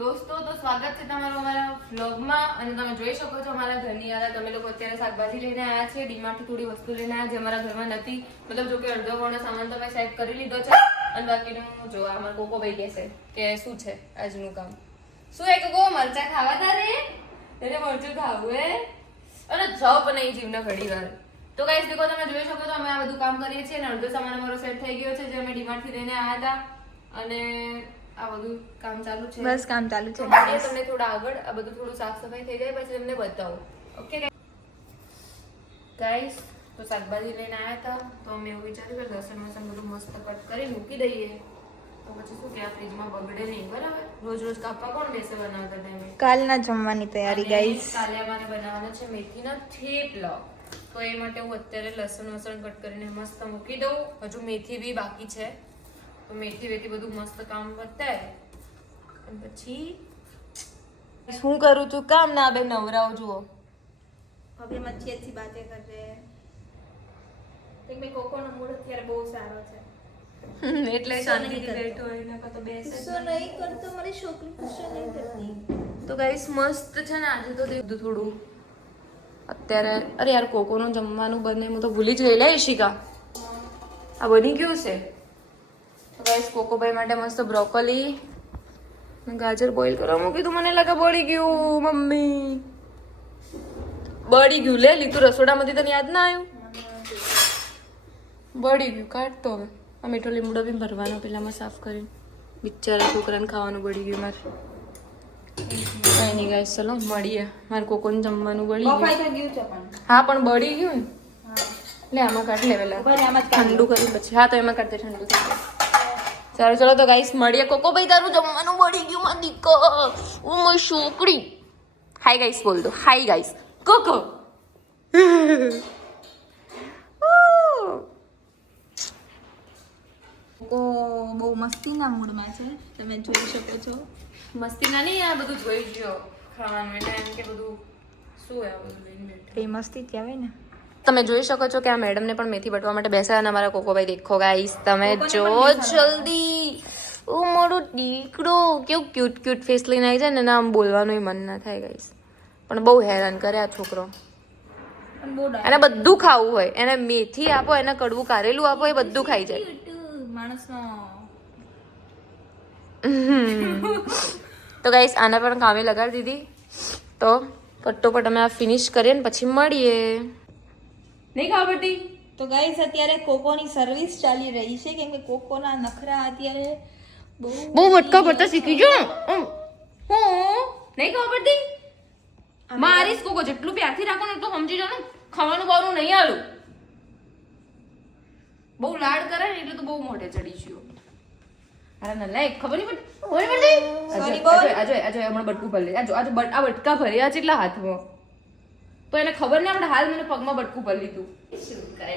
દોસ્તો તો સ્વાગત છે તમારું અમારા વ્લોગમાં અને તમે જોઈ શકો છો અમારા ઘરની યાદ તમે લોકો અત્યારે શાકભાજી લઈને આવ્યા છે ડીમાર્ટથી થોડી વસ્તુ લઈને આવ્યા જે અમારા ઘરમાં નથી મતલબ જો કે અડધો પોણો સામાન તો મેં સેટ કરી લીધો છે અને બાકીનું જો અમારા કોકો ભાઈ કહેશે કે શું છે આજનું કામ શું હે કોકો મરચા ખાવા તારે તેને મરચું ખાવું હે અને જપ નહીં જીવના ઘડી વાર તો ગાઈસ દેખો તમે જોઈ શકો છો અમે આ બધું કામ કરીએ છીએ અને અડધો સામાન અમારો સેટ થઈ ગયો છે જે અમે ડીમાર્ટથી લઈને આવ્યા હતા અને આ બધું કામ ચાલુ છે બસ કામ ચાલુ છે તમને થોડા આગળ આ બધું થોડું સાફ સફાઈ થઈ જાય પછી તમને બતાવું ઓકે ગાઈસ તો શાકભાજી લઈને આવ્યા હતા તો અમે એવું વિચાર્યું કે લસણ વસણ બધું મસ્ત કટ કરી મૂકી દઈએ તો પછી શું કે આ ફ્રીજમાં બગડે નહીં બરાબર રોજ રોજ કાપવા કોણ બેસે બનાવતા ટાઈમે કાલના જમવાની તૈયારી ગાઈસ કાલે અમારે બનાવવાના છે મેથીના થેપલા તો એ માટે હું અત્યારે લસણ વસણ કટ કરીને મસ્ત મૂકી દઉં હજુ મેથી બી બાકી છે તો મેથી વેથી બધું મસ્ત કામ બતાય અને પછી શું કરું છું કામ ના બે નવરાઓ જુઓ હવે મચ્છી अच्छी बातें कर रहे हैं કે કોકોનો મૂડ અત્યારે બહુ સારો છે એટલે શાંતિથી બેઠો હોય ને તો બેસે ગુસ્સો નહીં કરતો મારી છોકરી ગુસ્સો નહીં કરતી તો ગાઈસ મસ્ત છે ને આજે તો દેખું થોડું અત્યારે અરે યાર કોકોનું જમવાનું બને હું તો ભૂલી જ ગઈ લે ઈશિકા આ બની ગયું છે તો ગાઈસ કોકોભાઈ માટે મસ્ત બ્રોકોલી ગાજર બોઇલ કરવા મૂકી તો મને લાગે બળી ગયું મમ્મી બળી ગયું લે લીધું રસોડામાંથી તને યાદ ના આવ્યું બળી ગયું કાઢતો હવે આ મીઠો લીમડો બી ભરવાનો પેલામાં સાફ કરીને બિચારા છોકરાને ખાવાનું બળી ગયું મારે કઈ નહીં ગાઈસ ચલો મળીએ મારે કોકોને જમવાનું બળી ગયું હા પણ બળી ગયું ને લે આમાં કાઢ લે પેલા ઠંડુ કરી પછી હા તો એમાં કાઢ દે ઠંડુ થઈ જાય સારું ચલો તો ગાઈસ મળીએ કોકો ભાઈ તારું જમવાનું બળી ગયું માં દીકો ઓ મારી છોકરી હાય ગાઈસ બોલ દો હાય ગાઈસ કોકો કોકો બહુ મસ્તીના મૂડમાં છે તમે જોઈ શકો છો મસ્તી ના નહીં આ બધું જોઈ ગયો ખાવાનું એટલે એમ કે બધું શું આ બધું લઈને બેઠો એ મસ્તી જ કહેવાય ને તમે જોઈ શકો છો કે આ મેડમને પણ મેથી બટવા માટે બેસ્યા અને અમારા કોકોભાઈ દેખો ગાઈસ તમે જો જલ્દી ઓ મારો દીકરો કેવું ક્યુટ ક્યુટ ફેસ લઈને આવી જાય ને આમ બોલવાનું મન ના થાય ગાઈસ પણ બહુ હેરાન કરે આ છોકરો એને બધું ખાવું હોય એને મેથી આપો એને કડવું કારેલું આપો એ બધું ખાઈ જાય માણસનો તો ગાઈસ આના પણ કામે લગાડી દીધી તો ફટોફટ અમે આ ફિનિશ કરીએ ને પછી મળીએ નહીં ખબર પડતી તો ગાઈસ અત્યારે કોકોની સર્વિસ ચાલી રહી છે કેમ કે કોકોના નખરા અત્યારે બહુ બટકા ભરતા શીખી જો હું નહીં ખબર પડતી મારીશ કોકો જેટલું પ્યારથી રાખો ને એટલું સમજી જાઓ ને ખાવાનું બાવાનું નહીં આલું બહુ લાડ કરે ને એટલે તો બહુ મોઢે ચડી ગયો અરે ન લાઈક ખબર નહીં પડતી સોરી બોલ આજે હમણાં બટકું ભરી આજો આ બટકા ભર્યા છે એટલા હાથમાં તો એને ખબર નહીં આપણે હાલ મને પગમાં બટકું ભરી લીધું શું કરે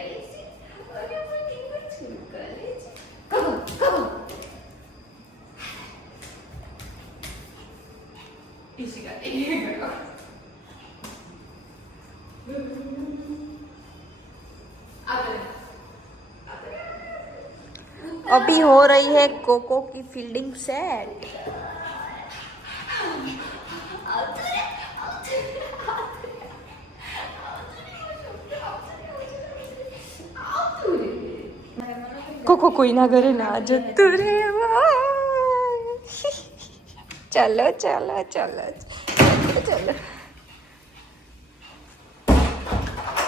अभी हो रही है कोको की फील्डिंग सेट કોકો કોઈના ઘરે ના જતું રહેવા ચાલો ચાલો ચાલો ચાલો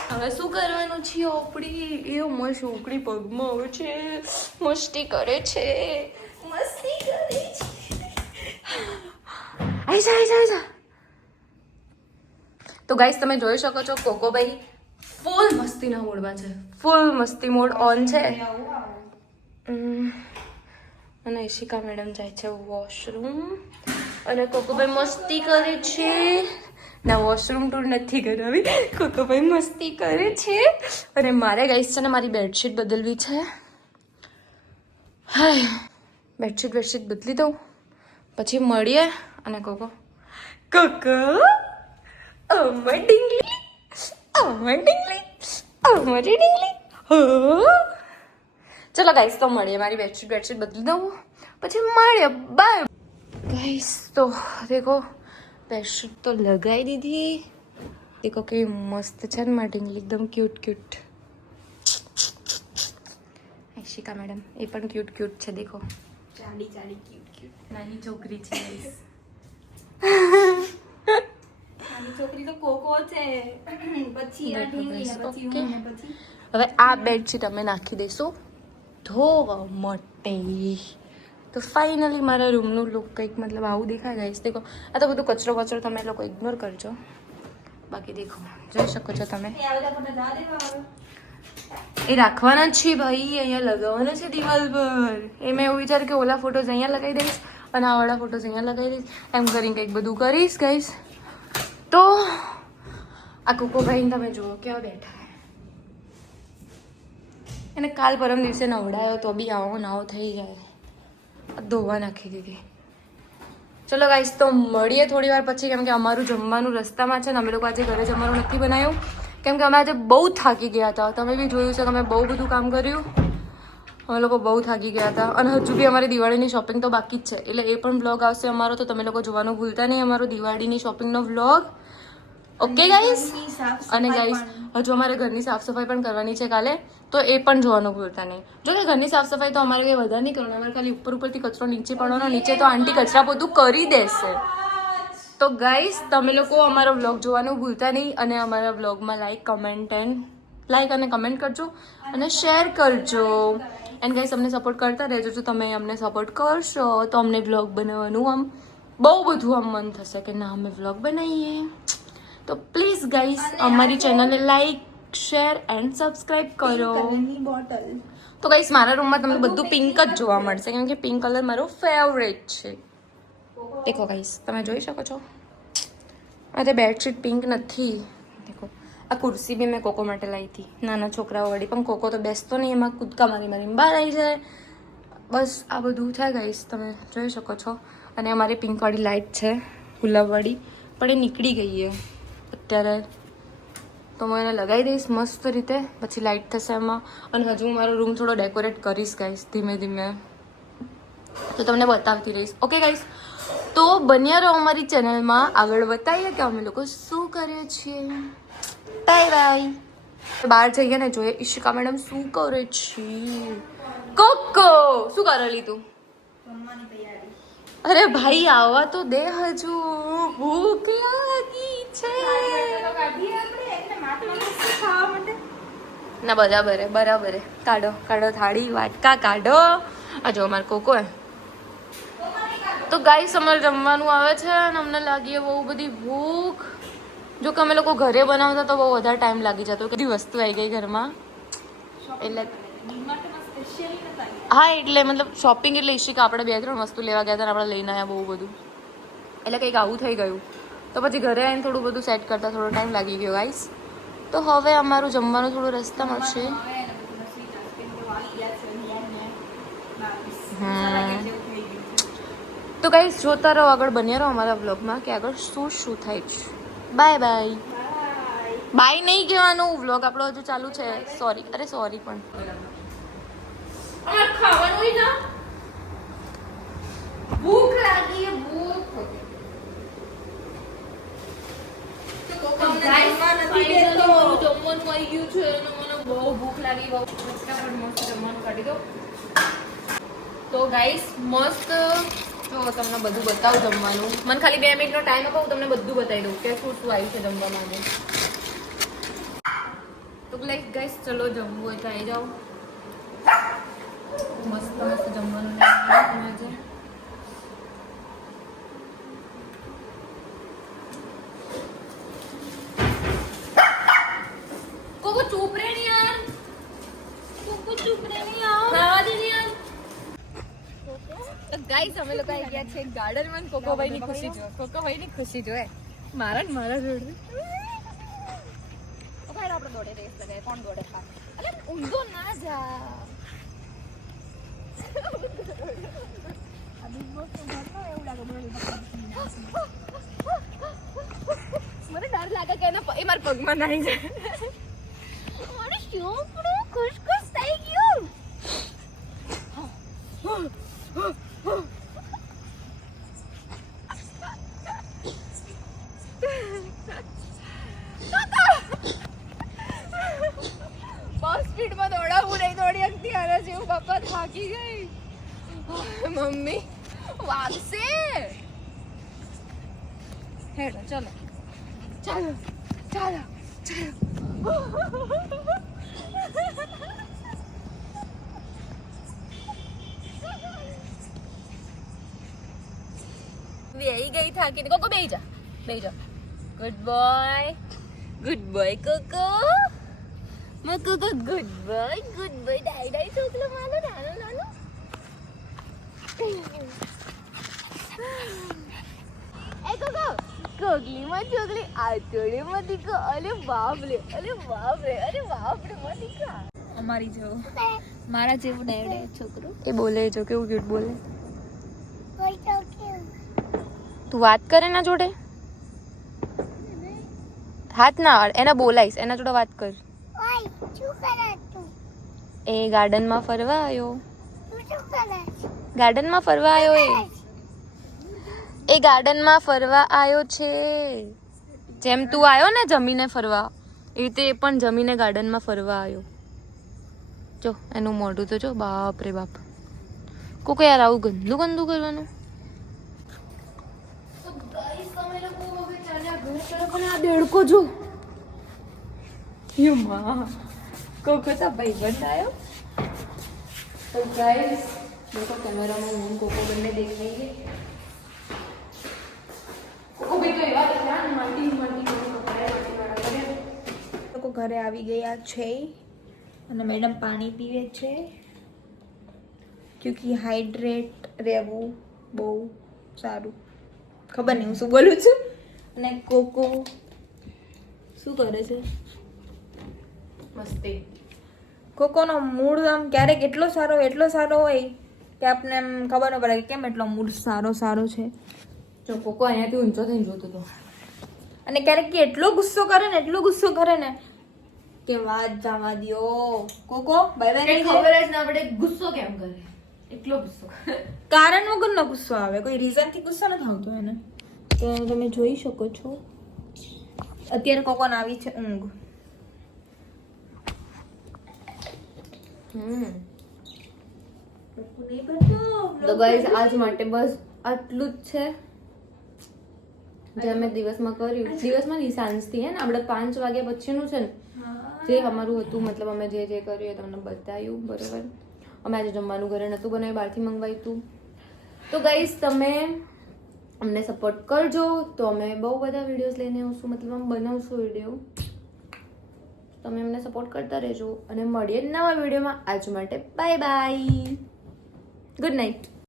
હવે શું કરવાનું છે આપણી એ મસ્ત છોકરી પગમાં આવે છે મસ્તી કરે છે આઈસા તો ગાઈસ તમે જોઈ શકો છો કોકોભાઈ ફૂલ મસ્તીના મૂડમાં છે ફૂલ મસ્તી મોડ ઓન છે અને ઈશિકા મેડમ જાય છે વોશરૂમ અને કોકોભાઈ મસ્તી કરે છે ના વોશરૂમ ટૂર નથી કરાવી કોકોભાઈ મસ્તી કરે છે અને મારે ગાઈસ છે ને મારી બેડશીટ બદલવી છે હાય બેડશીટ બદલી દઉં પછી મળીએ અને કોકો અમારી ડીંગલી હો ચલો ગાઈસ તો મળીએ મારી બેડશીટ બદલી દઉં પછી મળીએ બાય गाइस तो देखो बेडशीट तो लगाई दी थी देखो कि मस्त છે ને મારી ઢીંગલી એકદમ ક્યુટ ક્યુટ ઈશિકા મેડમ એ પણ ક્યુટ ક્યુટ છે દેખો ચાડી ચાડી ક્યુટ ક્યુટ નાની છોકરી છે guys. આની છોકરી તો કોકો છે પછી આ ઢીંગલી ને પછી હું ને પછી હવે આ બેડશીટ અમે નાખી દઈશું ધોવા માટે તો ફાઇનલી મારા રૂમનું લુક કંઈક મતલબ આવું દેખાય ગાઈસ દેખો આ તો બધું કચરો કચરો તમે લોકો ઇગ્નોર કરજો બાકી દેખો જોઈ શકો છો તમે એ આ બધા ફોટા જા દેવા હવે એ રાખવાના જ છે ભાઈ અહીંયા લગાવવાના છે દિવાલ પર એ મેં એવું વિચાર્યું કે ઓલા ફોટોઝ અહીંયા લગાવી દઈશ અને આ વાળા ફોટોઝ અહીંયા લગાવી દઈશ એમ કરીને કંઈક બધું કરીશ ગાઈસ તો આ કુકો ભાઈને તમે જુઓ કેવા બેઠા એને કાલ પરમ દિવસે નવડાયો તો બી આવો નાવો થઈ જાય ધોવા નાખી દીધી ચલો ગાઈસ તો મળીએ થોડી વાર પછી કેમ કે અમારું જમવાનું રસ્તામાં છે ને અમે લોકો આજે ઘરે જમવાનું નથી બનાવ્યું કેમ કે અમે આજે બહુ થાકી ગયા હતા તમે બી જોયું છે કે અમે બહુ બધું કામ કર્યું અમે લોકો બહુ થાકી ગયા હતા અને હજુ બી અમારી દિવાળીની શોપિંગ તો બાકી જ છે એટલે એ પણ વ્લોગ આવશે અમારો તો તમે લોકો જોવાનું ભૂલતા નહીં અમારો દિવાળીની શોપિંગનો વ્લોગ ઓકે ગાઈસ અને ગાઈસ હજુ અમારે ઘરની સાફ સફાઈ પણ કરવાની છે કાલે તો એ પણ જોવાનું ભૂલતા નહીં જો કે ઘરની સાફ સફાઈ તો અમારે કંઈ વધારે નહીં કરવાનું અમારે ખાલી ઉપરથી કચરો નીચે પડવાનો નીચે તો આંટી કચરા પોતું કરી દેશે તો ગાઈસ તમે લોકો અમારો વ્લોગ જોવાનું ભૂલતા નહીં અને અમારા વ્લોગમાં લાઈક અને કમેન્ટ કરજો અને શેર કરજો એન્ડ ગાઈસ અમને સપોર્ટ કરતા રહેજો જો તમે અમને સપોર્ટ કરશો તો અમને વ્લોગ બનાવવાનું આમ બહુ બધું આમ મન થશે કે ના અમે વ્લોગ બનાવીએ તો પ્લીઝ ગાઈસ અમારી ચેનલને લાઈક શેર એન્ડ સબસ્ક્રાઇબ કરો બોટલ તો ગાઈસ મારા રૂમમાં તમને બધું પિંક જ જોવા મળશે કેમ કે પિંક કલર મારો ફેવરેટ છે દેખો ગાઈસ તમે જોઈ શકો છો આ બેડશીટ પિંક નથી દેખો આ ખુરશી બી મેં કોકો માટે લાવી હતી નાના છોકરાઓ વાળી પણ કોકો તો બેસતો નહીં એમાં કૂદકા મારી મારીને બહાર આવી જાય બસ આ બધું છે ગાઈસ તમે જોઈ શકો છો અને અમારી પિંકવાળી લાઇટ છે ગુલાબવાળી પણ એ નીકળી ગઈ છે અત્યારે તો હું એને લગાવી દઈશ મસ્ત રીતે પછી લાઇટ થશે એમાં અને હજુ હું મારો રૂમ થોડો ડેકોરેટ કરીશ ગાઈસ ધીમે ધીમે તો તમને બતાવતી રહીશ ઓકે ગાઈસ તો બન્યા રહો અમારી ચેનલમાં આગળ બતાવીએ કે અમે લોકો શું કરીએ છીએ બાય બાય બહાર જઈએ ને જોઈએ ઈશિકા મેડમ શું કરે છે કોકો શું કરેલી તું જમવાની તૈયારી અરે ભાઈ આવવા તો દે હજુ ભૂખ લાગી છે ના બરાબર કાઢો થાળી વાટકા કાઢો આ જો અમારે કોકો હે તો ગાઈસ અમારે જમવાનું આવે છે અને અમને લાગી બહુ બધી ભૂખ જો કે અમે લોકો ઘરે બનાવતા તો બહુ વધારે ટાઈમ લાગી જતો બધી વસ્તુ આવી ગઈ ઘરમાં એટલે હા એટલે મતલબ શોપિંગ એટલે ઈશિકા આપણે 2-3 વસ્તુ લેવા ગયા હતા આપણે લઈને આવ્યા બહુ બધું એટલે કંઈક આવું થઈ ગયું તો પછી ઘરે આવીને થોડું બધું સેટ કરતા થોડો ટાઈમ લાગી ગયો ગાઈસ તો હવે અમારું જમવાનું થોડું રસ્તામાં છે તો ગાઈસ જોતા રહો આગળ બન્યા રહો અમારા વ્લોગમાં કે આગળ શું થાય છે બાય બાય નહીં કહેવાનું વ્લોગ આપણો હજુ ચાલુ છે સોરી પણ ખાવાનું ના ભૂખ લાગી ભૂખ જમવાનું આવી ગયું છે અને મને બહુ ભૂખ લાગી બહુ ફટાફટ મસ્ત જમવાનું કાઢી દો તો ગાઈસ મસ્ત જો તમને બધું બતાવું જમવાનું મને ખાલી 2 મિનિટનો ટાઈમ આપો હું તમને બધું બતાવી દઉં કે શું આવ્યું છે જમવા માટે તો લાઈક ગાઈસ ચલો જમવું હોય તો આવી જાઓ મસ્ત જમવાનું આજે કોકો ચૂપ રે નહીં યાર ખાવા દે નહીં યાર તો ગાઈસ અમે લોકો આવી ગયા છે ગાર્ડનમાં કોકોભાઈની ખુશી જો મારા જોડે આપણે દોડે રેસ લગાય કોણ દોડે અરે ઊંધો ના જા મને ડર લાગે કે એ મારા પગમાં નાઈ જાય મને શું ખુશ થઈ ગયું થાકી ગઈ. મમ્મી વાગશે. હેડો ચલો ચાલો ચાલો બેહી ગઈ થાકીને. કોકો બેહી જા good boy Coco. Coco good boy ડાઈ ડાઈ છોકલો માનો નાનો. એ કોકો કોગલીમાં ચોગલી આચોડે મતીકો. અરે બાપ રે મતીકો. અમારી જેવો મારા જેવું ડાયડે છોકરો. એ બોલે જો કેવું ક્યુટ બોલે. તું વાત કરે એના જોડે. હાથ ના અડ, એને બોલાઈશ, એના જોડે વાત કર. એ ગાર્ડનમાં ફરવા આવ્યો. ગાર્ડનમાં ફરવા આવ્યો એ ગાર્ડનમાં ફરવા આવ્યો છે. જેમ તું આવ્યો ને જમીને ફરવા, એ રીતે એ પણ જમીને ગાર્ડનમાં ફરવા આવ્યો. જો એનું મોઢું તો જો, બાપ રે બાપ. કોકો યાર આવું ગંદુ કરવાનું. તો ગાઈસ તમે લોકો હવે ચાલ્યા ઘર તરફ. અને આ દેડકો જો. યમ્મા કોકો તો ભાઈબંધ આવ્યો. તો ગાઈસ देखो कैमराમાં હું કોકો બંને દેખાઈએ. કોકો ભાઈ તો એવા ધ્યાન માટી લોકો ઘરે આવી ગયા છે અને મેડમ પાણી પીવે છે ક્યોંકि હાઇડ્રેટ રહેવું બહુ સારું. ખબર નહીં હું શું બોલું છું. અને કોકો શું કરે છે? મસ્તી. કોકોનો મૂડ આમ ક્યારેક એટલો સારો હોય કે આપને એમ ખબર ન પડે કે કેમ એટલો મૂડ સારો છે. જો કોકો અહીંયાથી ઊંચો થઈને જોતો હતો. અને ક્યારેક કે એટલો ગુસ્સો કરે ને કે વાત જવા દ્યો. કોકો બાય બાય ખબર જ ના પડે ગુસ્સો કેમ કરે. એટલો ગુસ્સો કારણ વગરનો ગુસ્સો આવે, કોઈ રીઝન થી ગુસ્સો નથી આવતો એને. તો તમે જોઈ શકો છો અત્યારે કોકોને આવી છે ઊંઘ. તો ગાઈસ આજ માટે બસ આટલું જ છે જે અમે દિવસમાં કર્યું. દિવસમાં નહીં, સાંજથી હે ને આપણે 5 વાગ્યા પછીનું છે ને જે અમારું હતું, મતલબ અમે જે કર્યું એ તમને બતાવ્યું. બરોબર. અમે આજે જમવાનું ઘરે નહોતું બનાવ્યું, બહારથી મંગવાયું હતું. તો ગાઈસ તમે અમને સપોર્ટ કરજો તો અમે બહુ બધા વિડીયોઝ લઈને આવશું, મતલબ અમે બનાવશું વિડીયો. તમે અમને સપોર્ટ કરતા રહેજો અને મળીએ નવા વિડીયોમાં. આજ માટે બાય બાય, ગુડ નાઇટ.